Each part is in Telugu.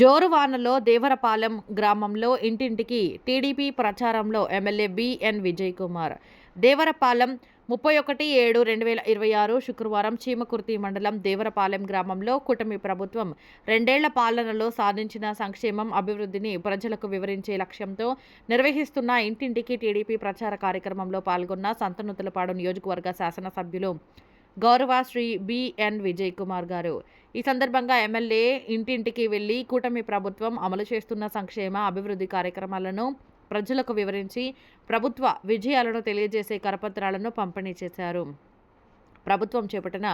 జోరువానలో దేవరపాలెం గ్రామంలో ఇంటింటికి టీడీపీ ప్రచారంలో ఎమ్మెల్యే బిఎన్ విజయ్ కుమార్. దేవరపాలెం 31/7/2026 శుక్రవారం చీమకుర్తి మండలం దేవరపాలెం గ్రామంలో కూటమి ప్రభుత్వం 2 ఏళ్ల పాలనలో సాధించిన సంక్షేమం, అభివృద్ధిని ప్రజలకు వివరించే లక్ష్యంతో నిర్వహిస్తున్న ఇంటింటికి టీడీపీ ప్రచార కార్యక్రమంలో పాల్గొన్న సంతనూతలపాడు నియోజకవర్గ శాసనసభ్యులు గౌరవ శ్రీ బిఎన్ విజయ్ కుమార్ గారు. ఈ సందర్భంగా ఎమ్మెల్యే ఇంటింటికి వెళ్లి కూటమి ప్రభుత్వం అమలు చేస్తున్న సంక్షేమ, అభివృద్ధి కార్యక్రమాలను ప్రజలకు వివరించి ప్రభుత్వ విజయాలను తెలియజేసే కరపత్రాలను పంపిణీ చేశారు. ప్రభుత్వం చేపట్టిన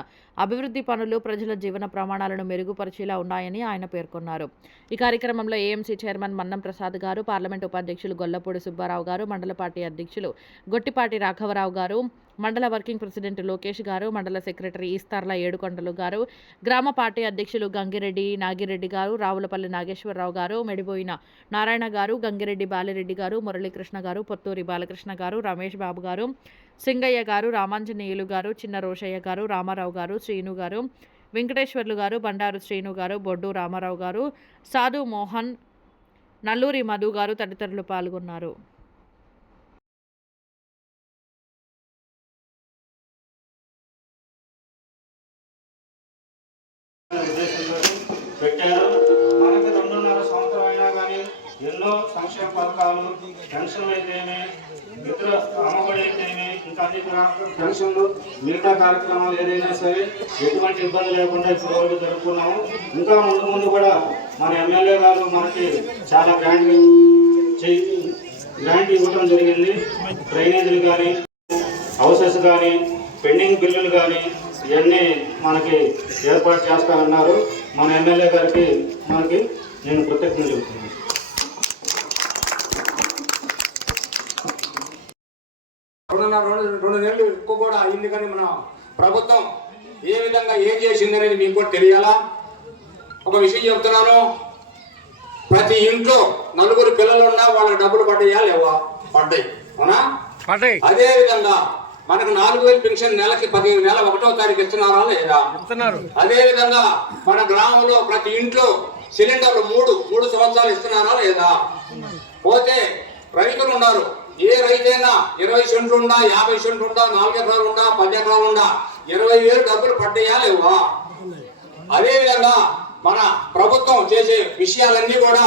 అభివృద్ధి పనులు ప్రజల జీవన ప్రమాణాలను మెరుగుపరిచేలా ఉన్నాయని ఆయన పేర్కొన్నారు. ఈ కార్యక్రమంలో ఏఎంసీ చైర్మన్ మన్నం ప్రసాద్ గారు, పార్లమెంటు ఉపాధ్యక్షులు గొల్లపూడి సుబ్బారావు గారు, మండల పార్టీ అధ్యక్షులు గొట్టిపాటి రాఘవరావు గారు, మండల వర్కింగ్ ప్రెసిడెంట్ లోకేష్ గారు, మండల సెక్రటరీ ఈస్తార్ల ఏడుకొండలు గారు, గ్రామ పార్టీ అధ్యక్షులు గంగిరెడ్డి నాగిరెడ్డి గారు, రావులపల్లి నాగేశ్వరరావు గారు, మెడిపోయిన నారాయణ గారు, గంగిరెడ్డి బాలిరెడ్డి గారు, మురళీకృష్ణ గారు, పొత్తూరి బాలకృష్ణ గారు, రమేష్ బాబు గారు, సింగయ్య గారు, రామాంజనేయులు గారు, చిన్న రోషయ్య గారు, రామారావు గారు, శ్రీను గారు, వెంకటేశ్వర్లు గారు, బండారు శ్రీను గారు, బొడ్డు రామారావు గారు, సాధు మోహన్, నల్లూరి మధు గారు తదితరులు పాల్గొన్నారు. మనకి 2.5 సంవత్సరం అయినా కానీ ఎన్నో సంక్షేమ పథకాలు, పెన్షన్లు అయితేనే, ఇతర అమ్మఒడి అయితేనే, ఇంకా అన్ని పెన్షన్లు, మిగతా కార్యక్రమాలు ఏదైనా సరే ఎటువంటి ఇబ్బంది లేకుండా ఇప్పటివరకు జరుపుకున్నాము. ఇంకా ముందు కూడా మన ఎమ్మెల్యే గారు మనకి చాలా గ్రాంట్ ఇవ్వడం జరిగింది. డ్రైనేజీలు కానీ, హౌసెస్ కానీ, పెండింగ్ బిల్లులు కానీ ఇవన్నీ మనకి ఏర్పాటు చేస్తానన్నారు. మన ఎమ్మెల్యే గారికి నేను కృతజ్ఞతలు చెబుతున్నాను. రెండు నెలలు ఎక్కువ కూడా అయింది, కానీ మన ప్రభుత్వం ఏ విధంగా ఏం చేసిందనేది మీకు కూడా తెలియాలా. ఒక విషయం చెప్తున్నాను, ప్రతి ఇంట్లో 4 పిల్లలు ఉన్నా వాళ్ళకి డబ్బులు పడ్డాయా లేవా? పడ్డాయి, అవునా? అదే విధంగా మనకు 4,000 పెన్షన్ నెలకి 15 నెల 1వ తారీఖు ఇస్తున్నారా లేదా? అదే విధంగా మన గ్రామంలో ప్రతి ఇంట్లో సిలిండర్లు 3 సంవత్సరాలు ఇస్తున్నారా లేదా? పోతే రైతులు ఉన్నారు, ఏ రైతైనా 20 సెంట్లు ఉండా, 50 సెంట్లు ఉండా, 4 ఎకరాలు ఉండా, 10 ఎకరాలు ఉండా 20,000 డబ్బులు పడ్డాయా లేవా? అదే విధంగా మన ప్రభుత్వం చేసే విషయాలన్నీ కూడా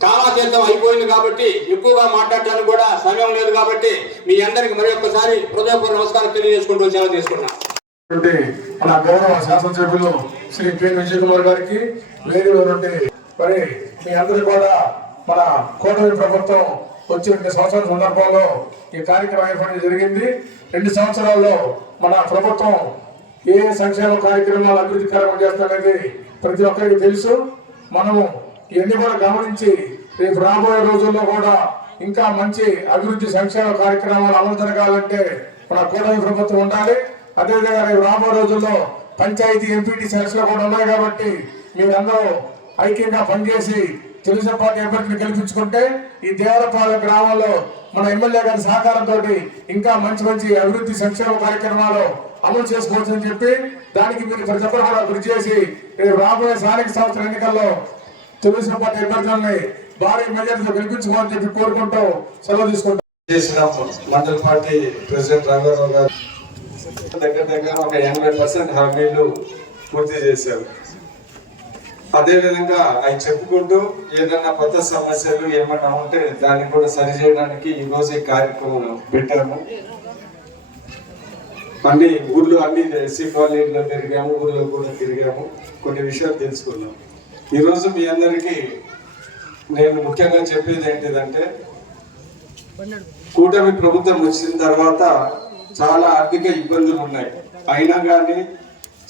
చాలా చేద్దాం అయిపోయింది కాబట్టి ఎక్కువగా మాట్లాడటానికి కూడా సమయం లేదు కాబట్టి మీ అందరికి మరి ఒక్కసారి హృదయపూర్వక నమస్కారం తెలియజేసుకుంటూ సెలవు తీసుకున్నాం. మన గౌరవ శాసనసభ్యులు శ్రీ బిఎన్ విజయ్ కుమార్ గారికి వేదికలో నుండి మరి మీ అందరూ కూడా మన కూటమి ప్రభుత్వం వచ్చి 2 సంవత్సరాల సందర్భంలో ఈ కార్యక్రమం ఏర్పాటు జరిగింది. 2 సంవత్సరాల్లో మన ప్రభుత్వం ఏ సంక్షేమ కార్యక్రమాలు అభివృద్ధి కార్యక్రమం చేస్తారనేది ప్రతి ఒక్కరికి తెలుసు. మనము ఇవన్నీ కూడా గమనించి రేపు రాబోయే రోజుల్లో కూడా ఇంకా మంచి అభివృద్ధి సంక్షేమ కార్యక్రమాలు అమలు జరగాలంటే మన కూటమి ప్రభుత్వం ఉండాలి. అదేవిధంగా రేపు రాబోయే రోజుల్లో పంచాయతీ ఎంపీటీసీ ఎలక్షన్లు కూడా ఉన్నాయి కాబట్టి మీరందరూ ఐక్యంగా పనిచేసి తెలుగుదేశం పార్టీ అభ్యర్థిని గెలిపించుకుంటే ఈ దేవరపాలెం గ్రామంలో మన ఎమ్మెల్యే గారి సహకారంతో ఇంకా మంచి అభివృద్ధి సంక్షేమ కార్యక్రమాలు అమలు చేసుకోవచ్చని చెప్పి దానికి మీరు ప్రతి ఒక్కరు కూడా కృషి చేసి రాబోయే స్థానిక సంస్థల ఎన్నికల్లో తెలుగుదేశం పార్టీ అభ్యర్థులని భారీ మెజార్టీతో గెలిపించుకోవాలని చెప్పి కోరుకుంటూ సెలవు తీసుకుంటాం. మండల పార్టీ ప్రెసిడెంట్ రాఘవరావు గారు దగ్గర ఒక 80% హామీలు పూర్తి చేశారు. అదేవిధంగా ఆయన చెప్పుకుంటూ ఏదైనా కొత్త సమస్యలు ఏమన్నా ఉంటే దాన్ని కూడా సరి చేయడానికి ఈ రోజు ఈ కార్యక్రమం పెట్టాము. అన్ని ఊర్లో అన్ని ఎస్సీ కాలనీలో తిరిగాము, ఊర్లో కూడా తిరిగాము, కొన్ని విషయాలు తెలుసుకున్నాం. ఈరోజు మీ అందరికీ నేను ముఖ్యంగా చెప్పేది ఏంటిదంటే, కూటమి ప్రభుత్వం వచ్చిన తర్వాత చాలా ఆర్థిక ఇబ్బందులు ఉన్నాయి, అయినా కానీ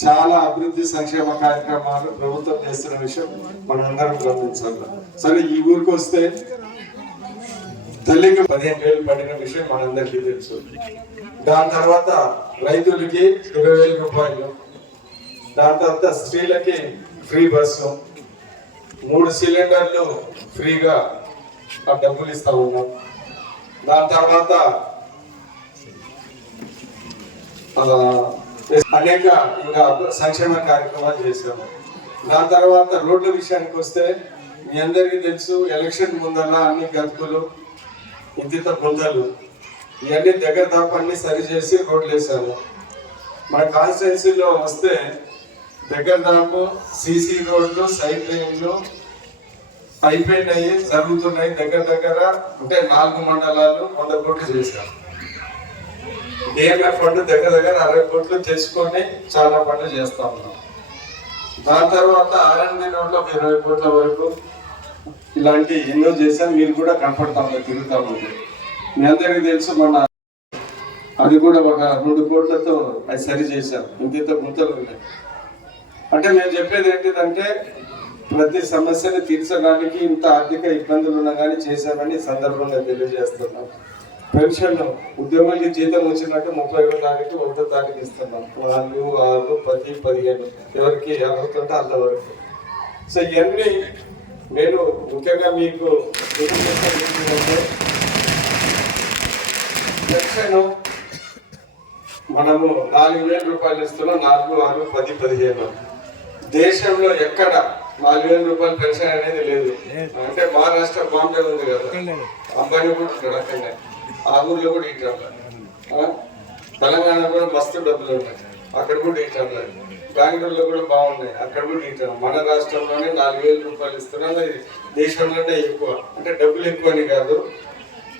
చాలా అభివృద్ధి సంక్షేమ కార్యక్రమాలు ప్రభుత్వం చేస్తున్న విషయం మనందరం గమనించాలి. సరే, ఈ ఊరికి వస్తే తల్లికి 15,000 పడిన విషయం మనందరికీ తెలుసు. దాని తర్వాత రైతులకి 20,000 రూపాయలు, దాని తర్వాత స్త్రీలకి ఫ్రీ బస్సు, 3 సిలిండర్లు ఫ్రీగా ఆ డబ్బులు ఇస్తా ఉన్నాం. దాని తర్వాత అనేక ఇంకా సంక్షేమ కార్యక్రమాలు చేశాము. దాని తర్వాత రోడ్ల విషయానికి వస్తే మీ అందరికీ తెలుసు, ఎలక్షన్ ముందర అన్ని గతుకులు, ఇంత గుంతలు, ఇవన్నీ దగ్గర దాకా అన్ని సరి చేసి రోడ్లు వేసాము. మన కాన్స్టిట్యున్సీలో వస్తే దగ్గర దాపు సీసీ రోడ్లు, సైడ్ లైన్లు అయిపోయినాయి, జరుగుతున్నాయి. దగ్గర అంటే 4 మండలాలు 100 కోట్లు చేశారు. డిఎంఎఫ్ ఫండ్ దగ్గర 60 కోట్లు తెచ్చుకొని చాలా పనులు చేస్తా ఉన్నాం. దాని తర్వాత ఆర్ఎండ్బి రోడ్లో 20 కోట్ల వరకు ఇలాంటి ఎన్నో చేశాం. మీరు కూడా కనపడతా ఉన్నారు, తిరుగుతా ఉంది. మీ అందరికీ తెలుసు, మన అది కూడా ఒక 2 కోట్లతో అది సరి చేశాం. ఇంత గుంతలు ఉన్నాయి. అంటే మేము చెప్పేది ఏంటిదంటే, ప్రతి సమస్యని తీర్చడానికి ఇంత ఆర్థిక ఇబ్బందులు ఉన్నా కానీ చేశామని సందర్భంగా తెలియజేస్తున్నాం. పెన్షన్ ఉద్యోగులకి జీతం వచ్చినట్టు 31వ తారీఖు 1వ తారీఖు ఇస్తున్నాం. 4, 6, 10, 15 ఎవరికి అర్హత అంతవరకు. సో ఇవన్నీ నేను ముఖ్యంగా మీకు పెన్షన్ మనము 4,000 రూపాయలు ఇస్తున్నాం. 4, 6, 10, 15 దేశంలో ఎక్కడ 4,000 రూపాయల పెన్షన్ అనేది లేదు. అంటే మహారాష్ట్ర బాంబే ఉంది కదా, అంబానీ కూడా ఉంటాడు అక్కడనే, ఆ ఊర్లో కూడా ఇట్లా. తెలంగాణ కూడా మస్తు డబ్బులు ఉన్నాయి, అక్కడ కూడా ఇట్లా. బెంగళూరులో కూడా బాగున్నాయి, అక్కడ కూడా ఇట్లా. మన రాష్ట్రంలోనే 4,000 రూపాయలు ఇస్తున్నాం. అది దేశంలోనే ఎక్కువ. అంటే డబ్బులు ఎక్కువ అని కాదు,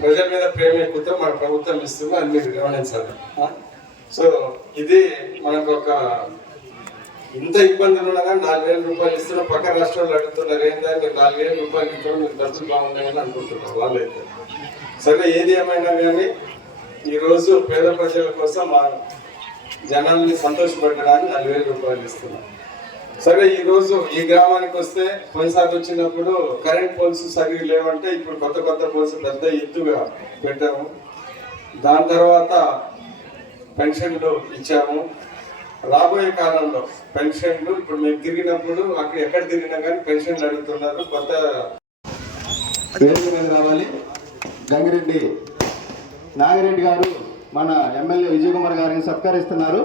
ప్రజల మీద ప్రేమ ఎక్కువతో మన ప్రభుత్వం ఇస్తుంది. అది మీరు గమనించాలి. సో ఇది మనకు ఒక ఇంత ఇబ్బందులు ఉన్నా కానీ 4,000 రూపాయలు ఇస్తున్నా. పక్క రాష్ట్రాలు అడుగుతున్నారు, ఏంటంటే మీరు 4,000 రూపాయలు ఇస్తున్నా, మీరు డబ్బులు బాగున్నాయని అనుకుంటున్నారు వాళ్ళైతే. సరే, ఏది ఏమైనా కానీ ఈరోజు పేద ప్రజల కోసం మా జనాల్ని సంతోషపెట్టడానికి 4,000 రూపాయలు ఇస్తున్నాం. సరే, ఈరోజు ఈ గ్రామానికి వస్తే పోయినసారి వచ్చినప్పుడు కరెంట్ పోల్స్ సరిగ్గా లేవంటే ఇప్పుడు కొత్త పోల్స్ పెద్ద ఎత్తుగా పెట్టాము. దాని తర్వాత పెన్షన్లు ఇచ్చాము. రాబోయే కాలంలో పెన్షన్లు ఇప్పుడు మేము తిరిగినప్పుడు అక్కడ ఎక్కడ తిరిగినా కానీ పెన్షన్లు అడుగుతున్నారు. కొత్త రావాలి. గంగిరెడ్డి నాగిరెడ్డి గారు మన ఎమ్మెల్యే విజయ్ కుమార్ గారిని సత్కరిస్తున్నారు.